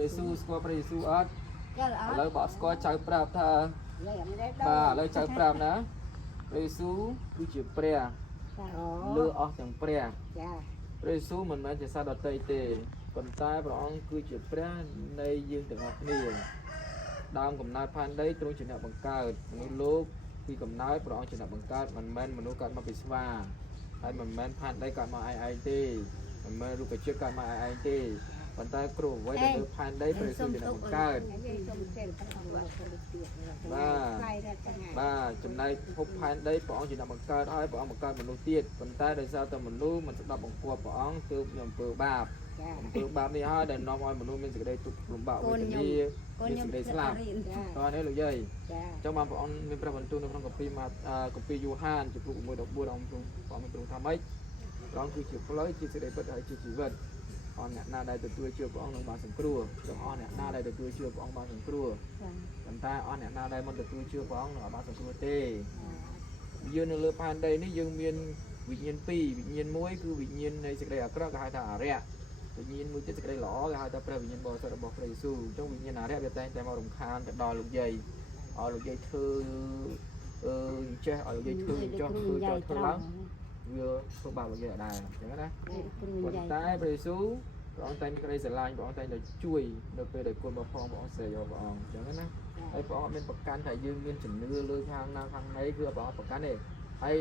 ព្រះយេស៊ូវស្គាល់ព្រះយេស៊ូវអត់ឥឡូវបងស្គាល់ចៅប្រាប់ថាបាទឥឡូវចៅប្រាប់ណាព្រះយេស៊ូវគឺជាព្រះលើអស់ទាំងព្រះព្រះយេស៊ូវមិនមែនជាសត្វដទៃទេប៉ុន្តែព្រះអង្គគឺជាព្រះនៃយើងទាំងអស់គ្នាដើមកំណើតផែនដីទ្រង់ជាអ្នកបង្កើតមនុស្សលោកពីកំណើតព្រះអង្គជាអ្នកបង្កើតមិនមែនមនុស្សកើតមកពីស្វាហើយមិនមែនផែនដីកើតមកឯងទេមិនមែនរូបជាតិកើតមកឯងទេប៉ុន្តែគ្រូអ្វីដែលលើផែនដីព្រះយេស៊ូវជាអ្នកបង្កើតបាទចំណែកភពផែនដីព្រះអង្គជាអ្នកបង្កើតហើយព្រះអង្គបង្កើតមនុស្សទៀតប៉ុន្តែដោយសារតែមនុស្សមិនស្ដាប់បង្គាប់ព្រះអង្គទើបមានអំពើបាបអំពើបាបនេះហើយដែលនាំឲ្យមនុស្សមានសេចក្តីទុក្ខលំបាកវេទនាមានសេចក្តីស្លាប់តោះនេះលោកយាយអញ្ចឹងបានព្រះអង្គមានព្រះបន្ទូលនៅក្នុងគម្ពីរគម្ពីរយូហានជំពូក 1:14 ព្រះអង្គទ្រង់ថាម៉េចព្រះអង្គគឺជាផ្លូវជាសេចក្តីពិតហើយជាជីវិតអស់អ្នកណាដែលទទួលជឿព្រះអង្គនឹងបានសង្គ្រោះទាំងអស់អ្នកណាដែលទទួលជឿព្រះអង្គបានសង្គ្រោះប៉ុន្តែអស់អ្នកណាដែលមិនទទួលជឿព្រះអង្គនឹងបានសង្គ្រោះទេយើងនៅលើផែនដីនេះយើងមានវិញ្ញាណ2វិញ្ញាណមួយគឺវិញ្ញាណនៃសេចក្តីអាក្រក់គេហៅថាអារក្សវិញ្ញាណមួយទៀតសេចក្តីល្អគេហៅថាព្រះវិញ្ញាណបរិសុទ្ធរបស់ព្រះយេស៊ូវអញ្ចឹងវិញ្ញាណអារក្សវាតែងតែមករំខានទៅដល់លោកយាយឲ្យលោកយាយធ្វើចេះឲ្យលោកយាយធ្វើចោះធ្វើឡើងវាធ្វើបាបលោកយាយអត់ដែរអញ្ចឹងណាប៉ុន្តែព្រះយេស៊ូវព្រះអង្គតែមានក្តីស្រឡាញ់ព្រះអង្គតែតែជួយនៅពេលដែលគុណរបស់ព្រះអង្គស្រែកយកព្រះអង្គអញ្ចឹងណាហើយព្រះអង្គមានប្រកាន់ថាយើងមានជំនឿលើខាងណាខាងណីគឺព្រះអង្គប្រកាន់ទេហើយ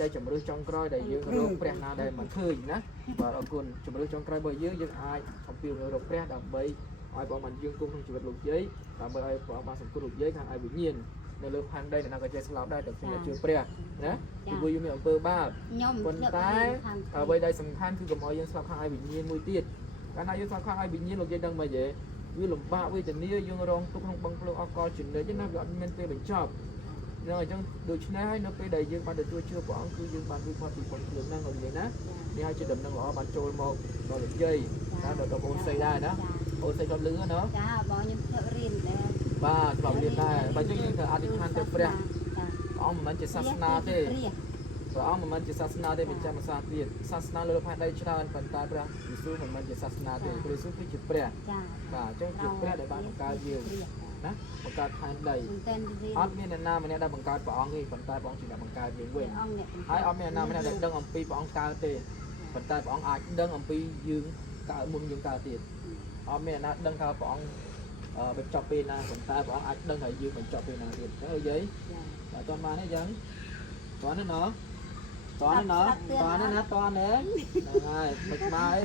ដែលជំរឿសចុងក្រោយដែលយើងរកព្រះណាដែលមិនឃើញណាបាទអរគុណជំរឿសចុងក្រោយរបស់យើងអាចអំពាវនាវរកព្រះដើម្បីឲ្យព្រះបានយើងគង់ក្នុងជីវិតលោកយាយដើម្បីឲ្យព្រះបានសង្គ្រោះលោកយាយខាងឯវិញ្ញាណនៅលើផែនដីដែលក៏ចេះស្លាប់ដែរតែខ្ញុំជឿព្រះណាពីព្រោះយើងមានអំពើបាបប៉ុន្តែអ្វីដែលសំខាន់គឺកុំឲ្យយើងស្លាប់ខាងឯវិញ្ញាណមួយទៀតកាលណាយើងស្លាប់ខាងឯវិញ្ញាណលោកយាយដឹងមិនទេវាលំបាកវេទនាយើងរងទុក្ខក្នុងបឹងភ្លើងអកលជំនិតណាវាអត់មានពេលបញ្ចប់អញ្ចឹងដូច្នេះហើយនៅពេលដែលយើងបានទទួលជឿព្រះអង្គគឺយើងបានរួចផុតពីបឹងភ្លើងហ្នឹងលោកយាយណានេះហើយជាដំណឹងល្អបានចូលមកដល់លោកយាយតាមដល់បងស្រីដែរណាបងស្រីគាត់លឺណាចាបងខ្ញុំធ្លាប់រៀនដែរបាទធ្លាប់រៀនដែរបើយើងត្រូវអធិដ្ឋានទៅព្រះអង្គមិនមែនជាសាសនាទេព្រះអង្គមិនមែនជាសាសនាទេមានចាំភាសាទៀតសាសនាលើផែនដីច្រើនប៉ុន្តែព្រះយេស៊ូវមិនមែនជាសាសនាទេព្រះយេស៊ូវគឺជាព្រះបាទអញ្ចឹងជាព្រះដែលបានបង្កើតយើងណាបង្កើតផែនដីអត់មានអ្នកណាម្នាក់ដែលបង្កើតព្រះអង្គទេប៉ុន្តែព្រះអង្គជាអ្នកបង្កើតយើងវិញហើយអត់មានអ្នកណាម្នាក់ដែលដឹងអំពីព្រះអង្គកើតទេប៉ុន្តែព្រះអង្គអាចដឹងអំពីយើងកើតមុនយើងកើតទៀតអត់មានអ្នកណាដឹងថាព្រះអង្គបញ្ចប់ពេលណាប៉ុន្តែព្រះអង្គអាចដឹងថាយើងបញ្ចប់ពេលណាទៀតអញ្ចឹងយាយបាទតោះបានទេអញ្ចឹងតោះណាតោះណាហ្នឹងហើយមិនស្មើអី